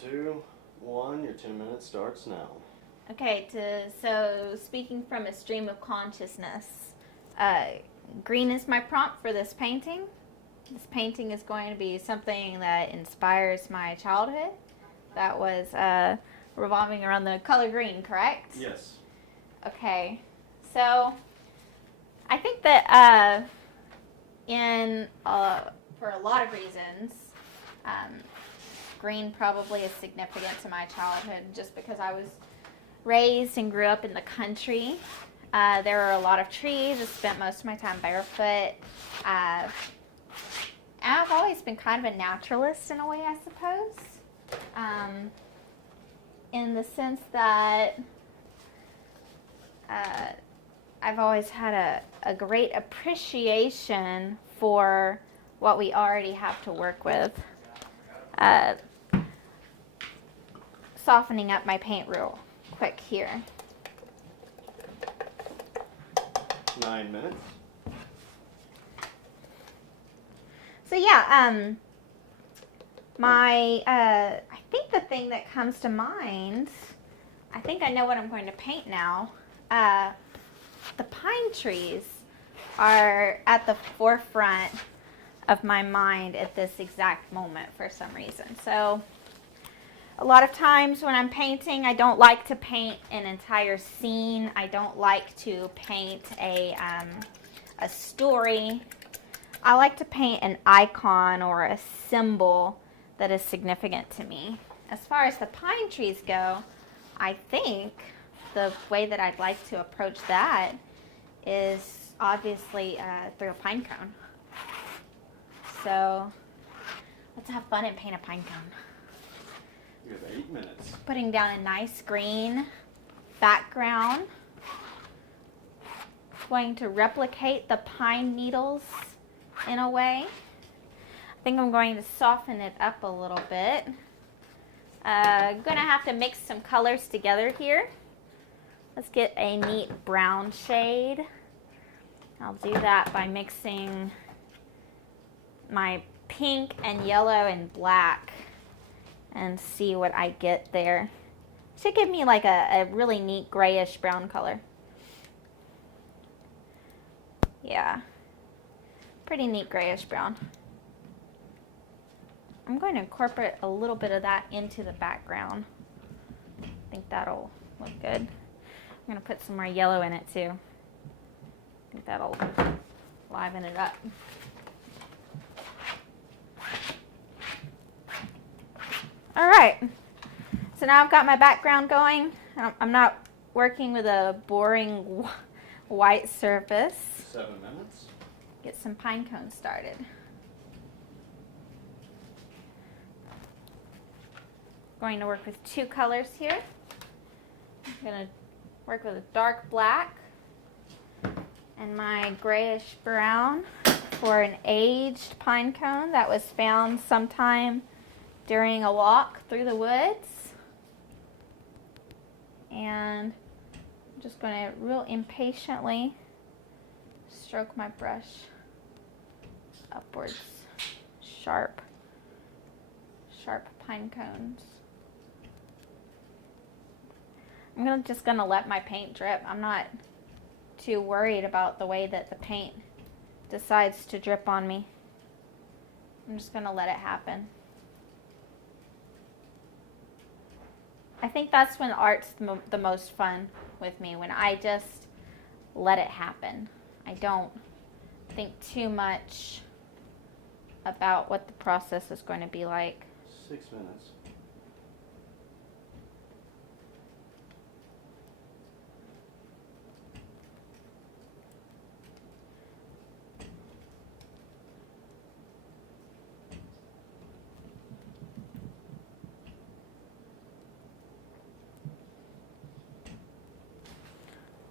2, 1, your 10 minutes starts now. Okay, so speaking from a stream of consciousness, green is my prompt for this painting. This painting is going to be something that inspires my childhood. That was revolving around the color green, correct? Yes. Okay, so I think that for a lot of reasons, green probably is significant to my childhood just because I was raised and grew up in the country. There were a lot of trees. I spent most of my time barefoot. I've always been kind of a naturalist in a way, I suppose, in the sense that I've always had a great appreciation for what we already have to work with. Softening up my paint real quick here. 9 minutes. So yeah, I think the thing that comes to mind, I think I know what I'm going to paint now. The pine trees are at the forefront of my mind at this exact moment for some reason. So a lot of times when I'm painting, I don't like to paint an entire scene. I don't like to paint a story. I like to paint an icon or a symbol that is significant to me. As far as the pine trees go, I think the way that I'd like to approach that is obviously through a pine cone. So let's have fun and paint a pine cone. You have 8 minutes. Putting down a nice green background. Going to replicate the pine needles in a way. I think I'm going to soften it up a little bit. Gonna have to mix some colors together here. Let's get a neat brown shade. I'll do that by mixing my pink and yellow and black and see what I get there. Should give me like a really neat grayish brown color. Yeah, pretty neat grayish brown. I'm going to incorporate a little bit of that into the background. I think that'll look good. I'm going to put some more yellow in it too. I think that'll liven it up. All right, so now I've got my background going. I'm not working with a boring white surface. 7 minutes. Get some pine cones started. Going to work with 2 colors here. I'm going to work with a dark black and my grayish brown for an aged pine cone that was found sometime during a walk through the woods. And I'm just going to real impatiently stroke my brush upwards. Sharp pine cones. I'm just going to let my paint drip. I'm not too worried about the way that the paint decides to drip on me. I'm just going to let it happen. I think that's when art's the most fun with me, when I just let it happen. I don't think too much about what the process is going to be like. 6 minutes.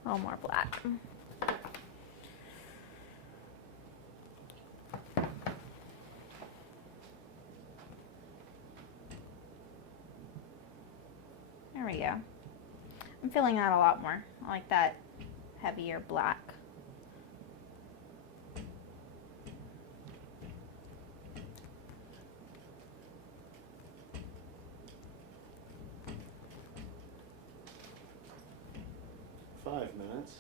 A little more black. There we go. I'm feeling that a lot more. I like that heavier black. 5 minutes.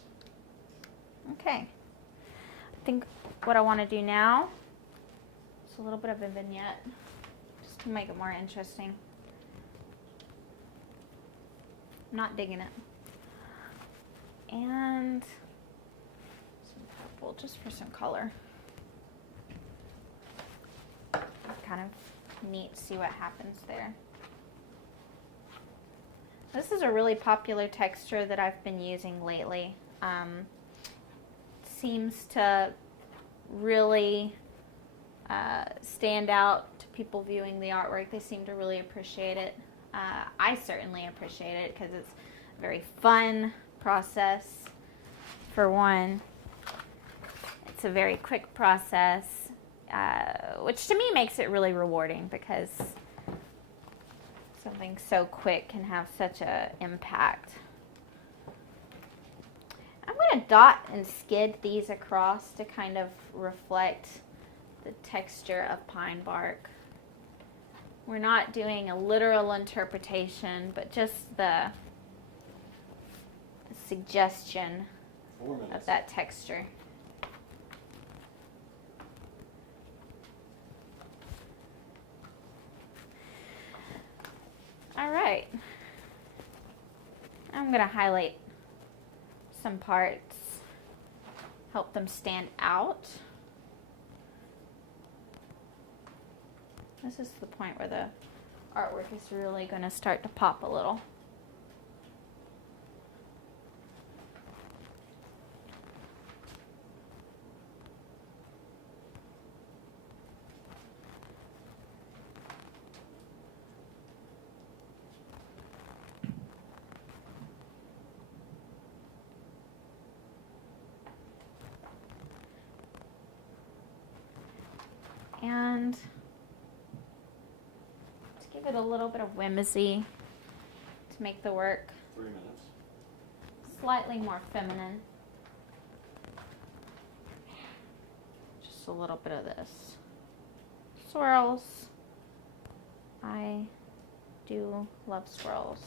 Okay. I think what I want to do now is a little bit of a vignette, just to make it more interesting. I'm not digging it. And some purple just for some color. Kind of neat to see what happens there. This is a really popular texture that I've been using lately. Seems to really stand out to people viewing the artwork. They seem to really appreciate it. I certainly appreciate it because it's a very fun process. For one, it's a very quick process, which to me makes it really rewarding because something so quick can have such an impact. I'm going to dot and skid these across to kind of reflect the texture of pine bark. We're not doing a literal interpretation, but just the suggestion 4 minutes. of that texture. All right. I'm going to highlight some parts, help them stand out. This is the point where the artwork is really going to start to pop a little. And to give it a little bit of whimsy to make the work 3 minutes. slightly more feminine. Just a little bit of this. Swirls. I do love swirls.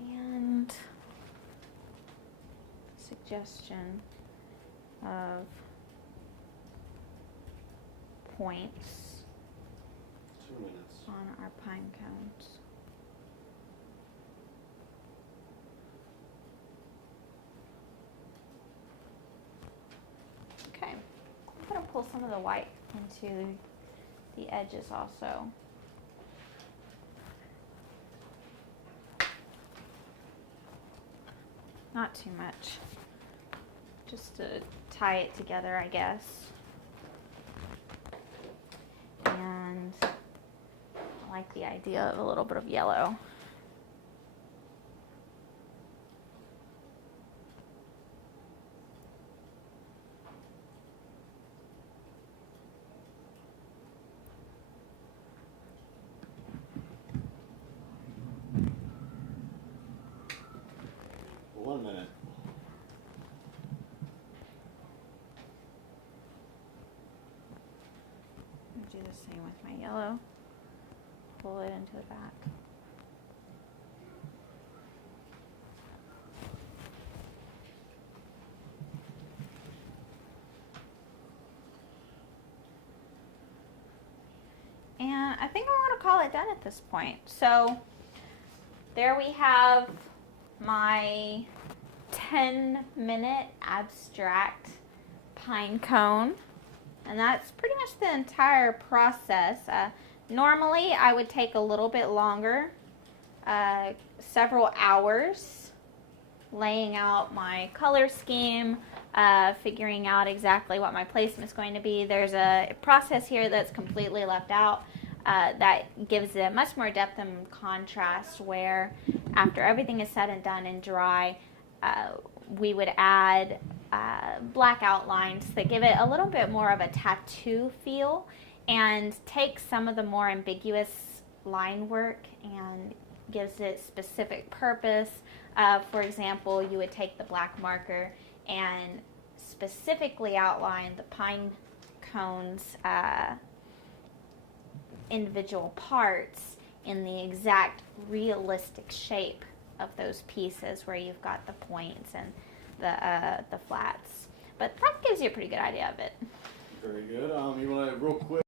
And suggestion of points 2 minutes. on our pine cones. Okay, I'm going to pull some of the white into the edges also. Not too much, just to tie it together, I guess. And I like the idea of a little bit of yellow. One minute. Do the same with my yellow. Pull it into the back. And I think I want to call it done at this point. So there we have my 10-minute abstract pine cone. And that's pretty much the entire process. Normally, I would take a little bit longer, several hours, laying out my color scheme, figuring out exactly what my placement is going to be. There's a process here that's completely left out that gives it much more depth and contrast, where after everything is said and done and dry, we would add black outlines that give it a little bit more of a tattoo feel and take some of the more ambiguous line work and gives it specific purpose. For example, you would take the black marker and specifically outline the pine cone's individual parts in the exact realistic shape of those pieces where you've got the points and the flats. But that gives you a pretty good idea of it. Very good. You want to real quick